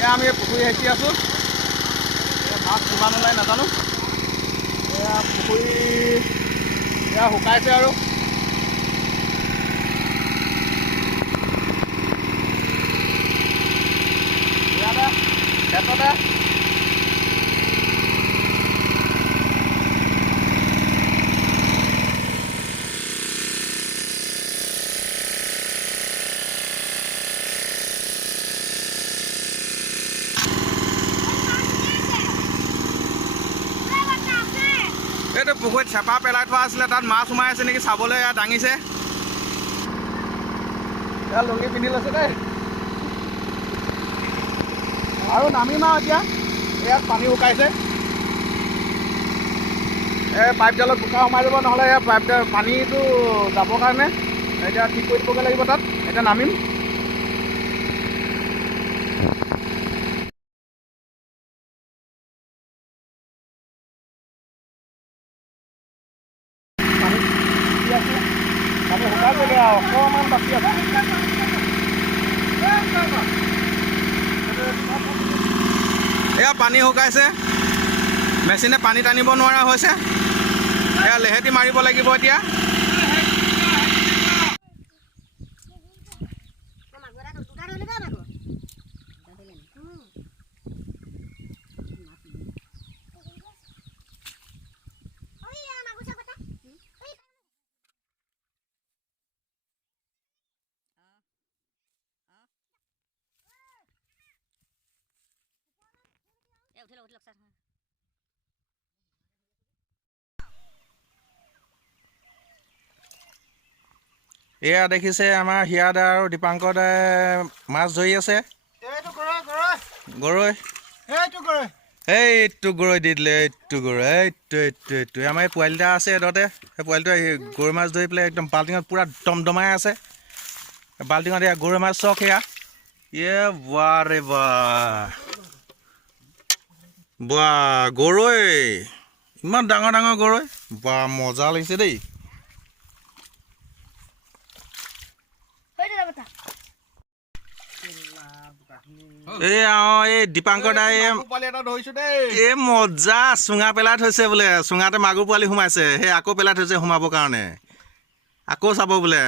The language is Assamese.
এয়া আমি পুখুৰী হেঁচি আছোঁ। মাছ কিমান ওলাই নাজানো। এয়া পুখুৰী এয়া শুকাইছে আৰু ইয়াতে ক্ষেত্ৰতে এইটো পুখুৰীত চেপা পেলাই থোৱা আছিলে, তাত মাছ সোমাই আছে নেকি চাবলৈ এয়া দাঙিছে। এয়া লুঙি পিন্ধি লৈছে দেই আৰু নামিম আৰু এতিয়া। ইয়াত পানী শুকাইছে, এই পাইপডালত বোকা সোমাই যাব, নহ'লে এয়া পাইপডাল পানীটো যাবৰ কাৰণে এতিয়া ঠিক কৰি দিবগৈ লাগিব তাত। এতিয়া নামিম। পানী শুকাইছেগৈ আৰু অকণমান বাকী আছে। এয়া পানী শুকাইছে, মেচিনে পানী টানিব নোৱাৰা হৈছে। এয়া লেহেতি মাৰিব লাগিব এতিয়া। এয়া দেখিছে আমাৰ হিয়া দা আৰু দীপাংকৰ দাই মাছ ধৰি আছে। গৰৈ এইটো গৰৈ দি দিলে, এইটো গৰৈ, এইটো আমাৰ এই পোৱালিটা আছে এডতে। সেই পোৱালিটোৱে গৰৈ মাছ ধৰি পেলাই একদম বাল্টিঙত পূৰা দমদমাই আছে। বাল্টিঙত এয়া গৰৈ মাছ চখ এয়া। বাহ ৰে বাহ গৰৈ, ইমান ডাঙৰ ডাঙৰ গৰৈ, বাহ মজা লাগিছে দেই। এই দীপাংকৰ দাই এই মজা চুঙা পেলাই থৈছে বোলে। চুঙাতে মাগুৰ পোৱালি সোমাইছে, সেই আকৌ পেলাই থৈছে সোমাবৰ কাৰণে। আকৌ চাব বোলে।